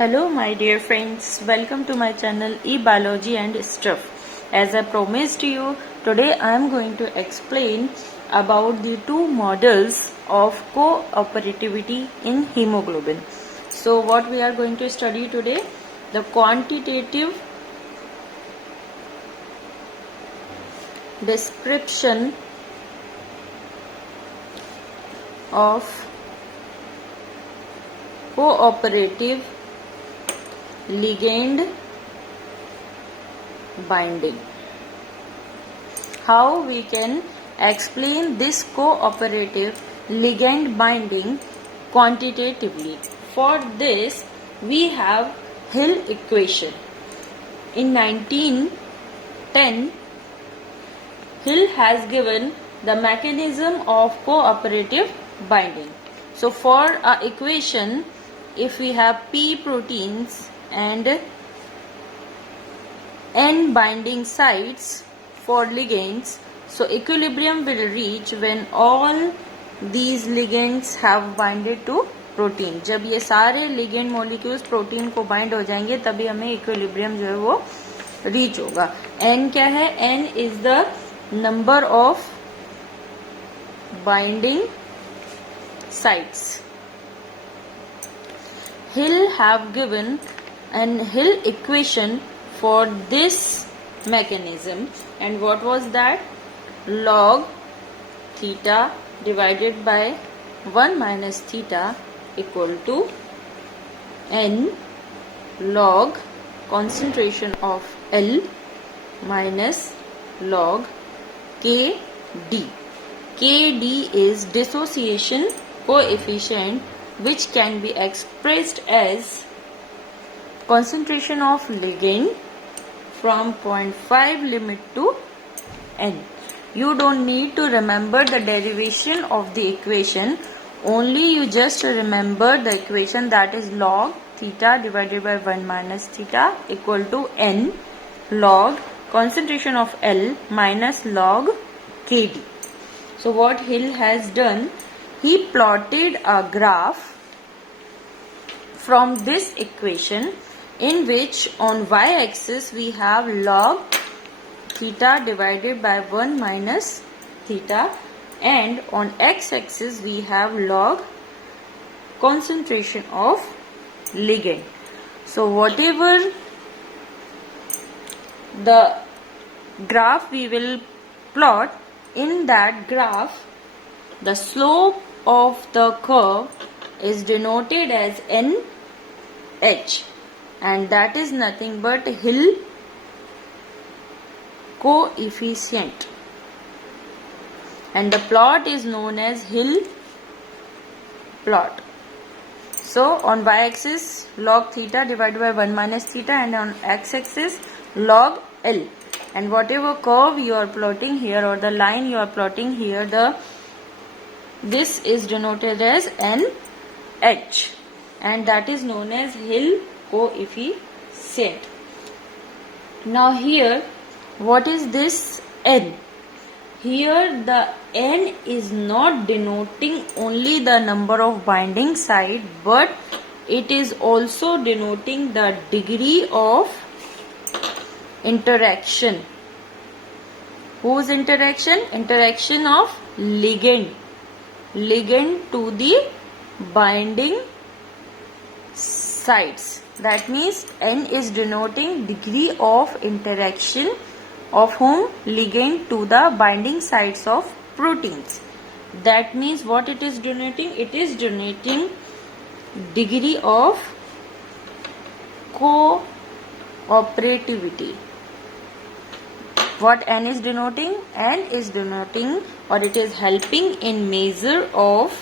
Hello my dear friends, welcome to my channel eBiology and Stuff. As I promised you, today I am going to explain about the two models of cooperativity in hemoglobin. So what we are going to study today? The quantitative description of cooperative ligand binding. How we can explain this cooperative ligand binding quantitatively? For this we have Hill equation. In 1910, Hill has given the mechanism of cooperative binding. So for our equation, if we have P proteins and N binding sites for ligands, so equilibrium will reach when all these ligands have binded to protein. जब ये सारे ligand molecules protein को bind हो जाएंगे तभी हमें equilibrium जो है वो reach होगा. N क्या है? N is the number of binding sites. Hill have given an Hill equation for this mechanism, and what was that? Log theta divided by 1 minus theta equal to N log concentration of L minus log Kd. Kd is dissociation coefficient, which can be expressed as concentration of ligand from 0.5 limit to N. You don't need to remember the derivation of the equation, only you just remember the equation, that is log theta divided by 1 minus theta equal to N log concentration of L minus log Kd. So what Hill has done, he plotted a graph from this equation in which on y-axis we have log theta divided by 1 minus theta, and on x-axis we have log concentration of ligand. So whatever the graph we will plot, in that graph the slope of the curve is denoted as NH, and that is nothing but Hill coefficient, and the plot is known as Hill plot. So on y-axis log theta divided by 1 minus theta, and on x-axis log L, and whatever curve you are plotting here or the line you are plotting here, this is denoted as NH, and that is known as Hill coefficient. Now here, what is this N? Here the N is not denoting only the number of binding site, but it is also denoting the degree of interaction. Whose interaction? Interaction of ligand to the binding sites. That means N is denoting degree of interaction of whom? Ligand to the binding sites of proteins. That means what it is denoting? It is denoting degree of cooperativity. What N is denoting? N is denoting, or it is helping in measure of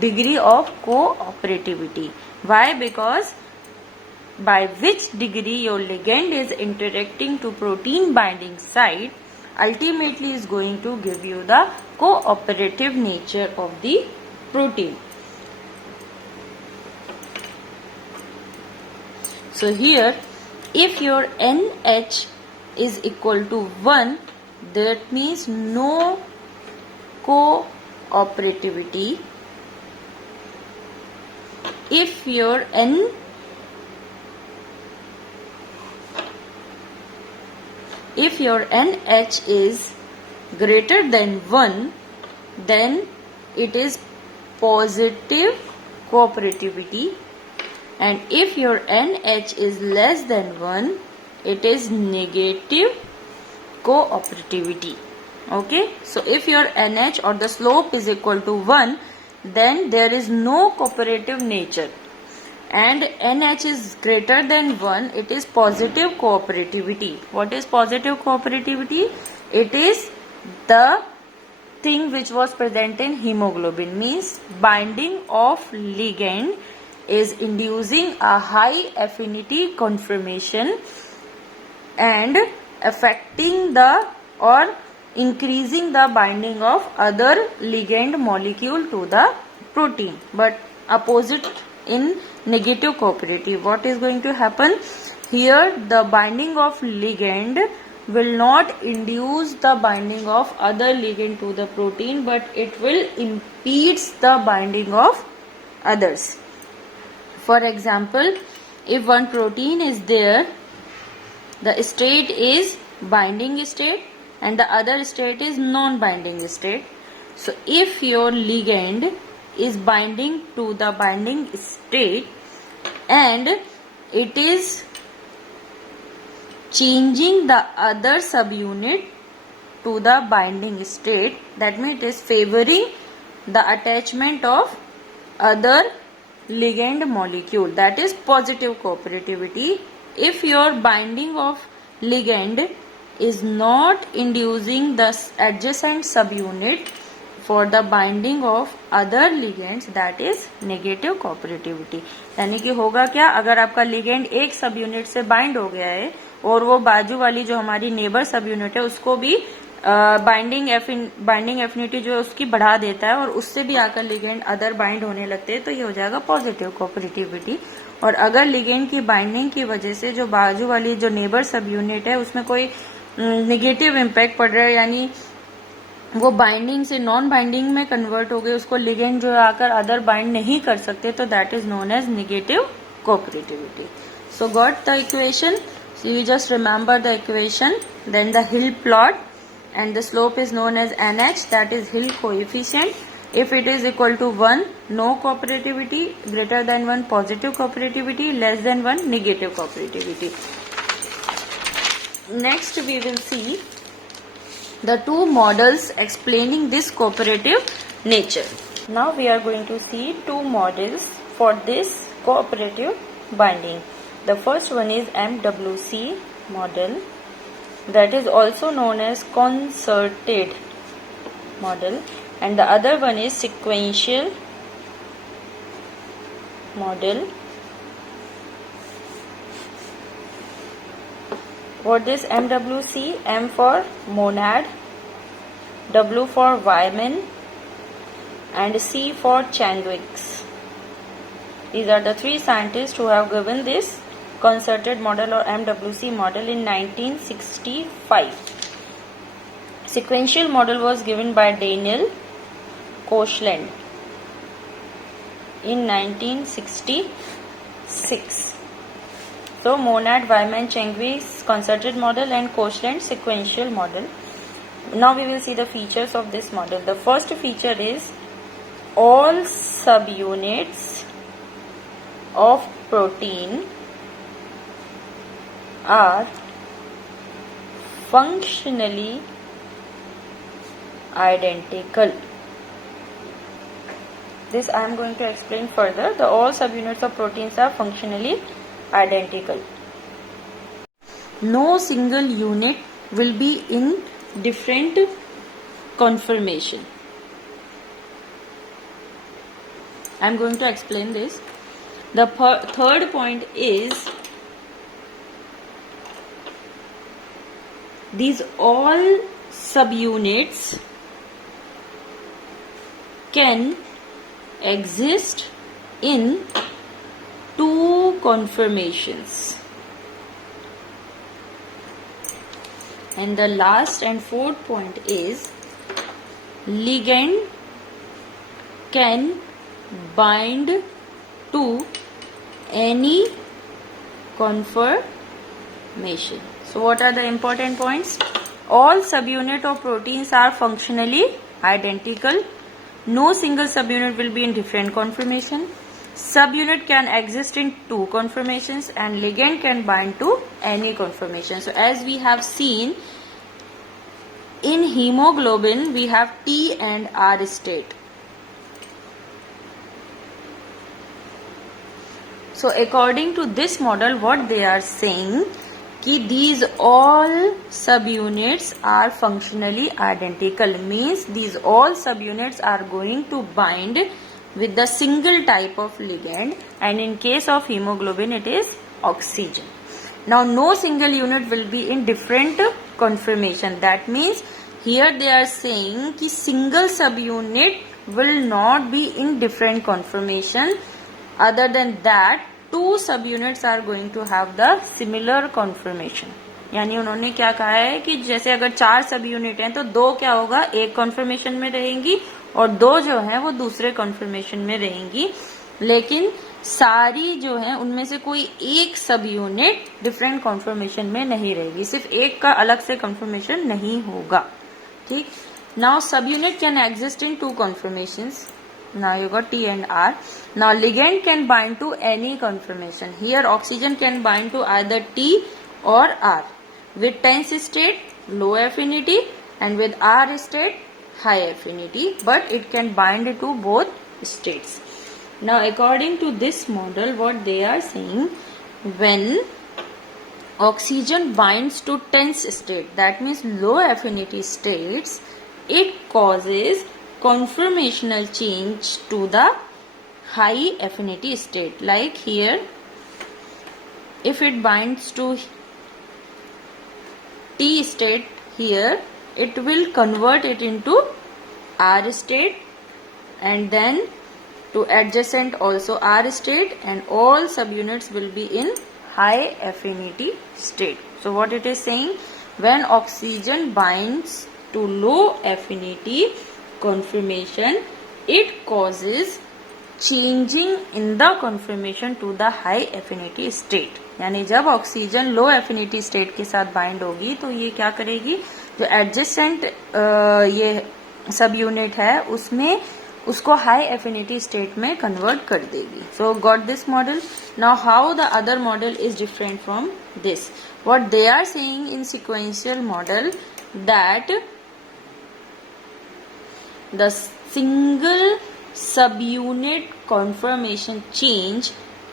degree of cooperativity. Why? Because by which degree your ligand is interacting to protein binding site ultimately is going to give you the cooperative nature of the protein. So here, if your NH is equal to 1, that means no cooperativity if your NH is greater than 1, then it is positive cooperativity, and if your NH is less than 1, it is negative cooperativity. Okay, so if your NH or the slope is equal to 1, then there is no cooperative nature, and NH is greater than 1, it is positive cooperativity. What is positive cooperativity? It is the thing which was present in hemoglobin, means binding of ligand is inducing a high affinity conformation and affecting the or increasing the binding of other ligand molecule to the protein, but opposite in negative cooperative. What is going to happen here? The binding of ligand will not induce the binding of other ligand to the protein, but it will impedes the binding of others. For example, if one protein is there, the state is binding state and the other state is non-binding state. So if your ligand is binding to the binding state and it is changing the other subunit to the binding state, that means it is favoring the attachment of other ligand molecule, that is positive cooperativity. If your binding of ligand is not inducing the adjacent subunit for the binding of other ligands, that is negative cooperativity. यानी कि होगा क्या, अगर आपका ligand एक सब unit से bind हो गया है और वो बाजू वाली जो हमारी नेबर सब यूनिट है उसको भी बाइंडिंग एफिनिटी जो है उसकी बढ़ा देता है और उससे भी आकर लिगेंड अदर बाइंड होने लगते हैं, तो ये हो जाएगा पॉजिटिव कोऑपरेटिविटी. और अगर लिगेंड की बाइंडिंग की वजह से जो बाजू वाली जो नेबर सब यूनिट है उसमें कोई नेगेटिव इम्पैक्ट पड़ रहा है, यानी वो बाइंडिंग से नॉन बाइंडिंग में कन्वर्ट हो गए, उसको लिगेंड जो है आकर अदर बाइंड नहीं कर सकते, तो that is known as negative cooperativity. So got the equation. So you just remember the equation, then the Hill plot, and the slope is known as NH, that is Hill coefficient. If it is equal to 1, no cooperativity, greater than 1, positive cooperativity, less than 1, negative cooperativity. Next we will see the two models explaining this cooperative nature. Now we are going to see two models for this cooperative binding. The first one is MWC model, that is also known as concerted model, and the other one is sequential model. What is MWC? M for monad, W for Wyman, and C for Chadwick. These are the three scientists who have given this concerted model or MWC model in 1965. Sequential model was given by Daniel Koshland in 1966. So monad, Wyman, Chadwick concerted model and Koshland sequential model. Now we will see the features of this model. The first feature is all subunits of protein are functionally identical. This I am going to explain further. The all subunits of proteins are functionally identical. No single unit will be in different conformation. I am going to explain this. The third point is these all subunits can exist in two conformations. And the last and fourth point is ligand can bind to any conformation. So what are the important points? All subunit of proteins are functionally identical. No single subunit will be in different conformation. Subunit can exist in two conformations and ligand can bind to any conformation. So as we have seen, in hemoglobin we have T and R state. So according to this model, what they are saying कि these all subunits are functionally identical, means these all subunits are going to bind with the single type of ligand, and in case of hemoglobin it is oxygen. Now no single unit will be in different conformation. That means here they are saying कि single subunit will not be in different conformation. Other than that, two subunits are going to have the similar conformation. यानी उन्होंने क्या कहा है कि जैसे अगर 4 सब यूनिट हैं तो 2 क्या होगा, एक कॉन्फर्मेशन में रहेंगी और 2 जो है वो दूसरे कॉन्फर्मेशन में रहेंगी, लेकिन सारी जो है उनमें से कोई एक सब यूनिट डिफरेंट कॉन्फर्मेशन में नहीं रहेगी, सिर्फ एक का अलग से कॉन्फर्मेशन नहीं होगा. ठीक. नाउ सब unit can exist in 2 कॉन्फर्मेशंस. Now you got T and R. Now ligand can bind to any conformation. Here oxygen can bind to either T or R. With tense state low affinity and with R state high affinity, but it can bind to both states. Now according to this model, what they are saying, when oxygen binds to tense state, that means low affinity states, it causes conformational change to the high affinity state. Like here, if it binds to T state here, it will convert it into R state, and then to adjacent also R state, and all subunits will be in high affinity state. So what it is saying, when oxygen binds to low affinity conformation, it causes changing in the conformation to the high affinity state. यानी जब oxygen लो affinity state के साथ bind होगी तो ये क्या करेगी, जो एडजेसेंट ये सब यूनिट है उसमें उसको हाई एफिनिटी स्टेट में कन्वर्ट कर देगी. So got this model. Now how the other model is different from this. What they are saying in sequential model, that the single subunit conformation change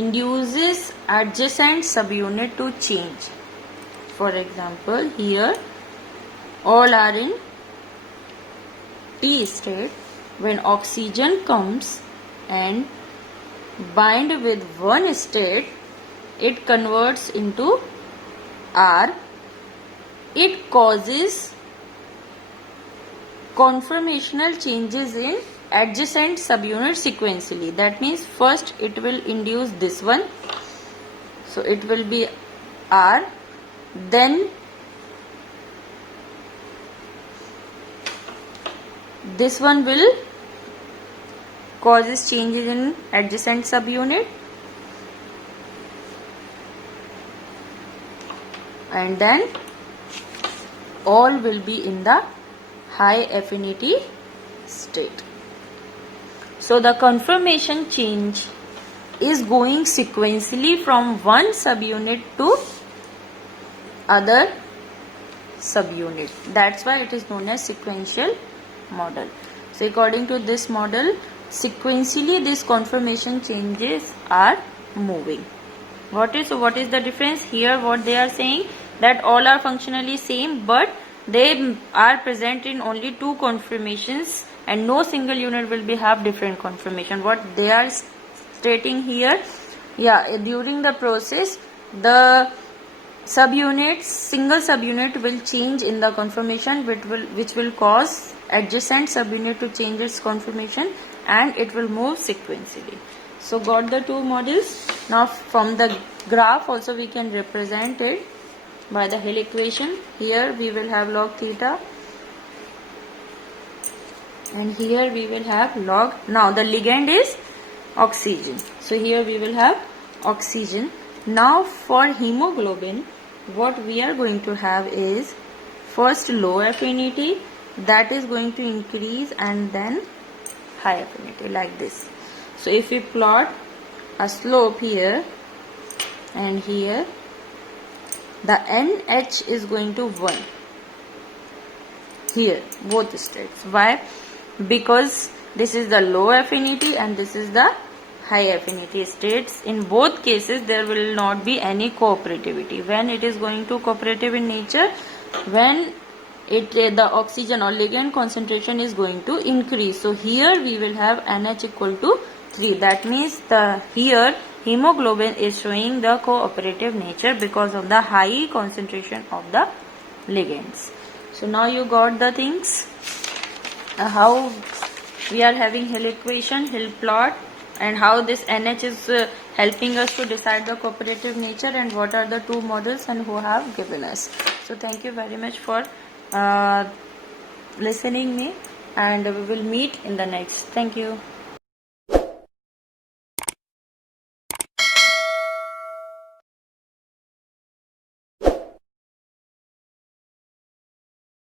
induces adjacent subunit to change. For example, here all are in T state. When oxygen comes and bind with one state, it converts into R. It causes conformational changes in adjacent subunit sequentially. That means first it will induce this one, so it will be R, then this one will causes changes in adjacent subunit, and then all will be in the high affinity state. So the conformation change is going sequentially from one subunit to other subunit. That's why it is known as sequential model. So according to this model, sequentially these conformation changes are moving. What is the difference here? What they are saying, that all are functionally same, but they are present in only 2 conformations and no single unit will be have different conformation. What they are stating here, during the process the subunits, single subunit will change in the conformation, which will cause adjacent subunit to change its conformation, and it will move sequentially. So got the 2 models. Now from the graph also we can represent it by the Hill equation. Here we will have log theta, and here we will have log. Now the ligand is oxygen. So here we will have oxygen. Now for hemoglobin, what we are going to have is first low affinity, that is going to increase, and then high affinity like this. So if we plot a slope here and here, the NH is going to 1 here, both states. Why? Because this is the low affinity and this is the high affinity states. In both cases there will not be any cooperativity. When it is going to cooperative in nature, when the oxygen or ligand concentration is going to increase. So here we will have NH equal to 3. That means here hemoglobin is showing the cooperative nature because of the high concentration of the ligands. So now you got the things, how we are having Hill equation, Hill plot, and how this NH is helping us to decide the cooperative nature, and what are the two models and who have given us. So thank you very much for listening me, and we will meet in the next. Thank you.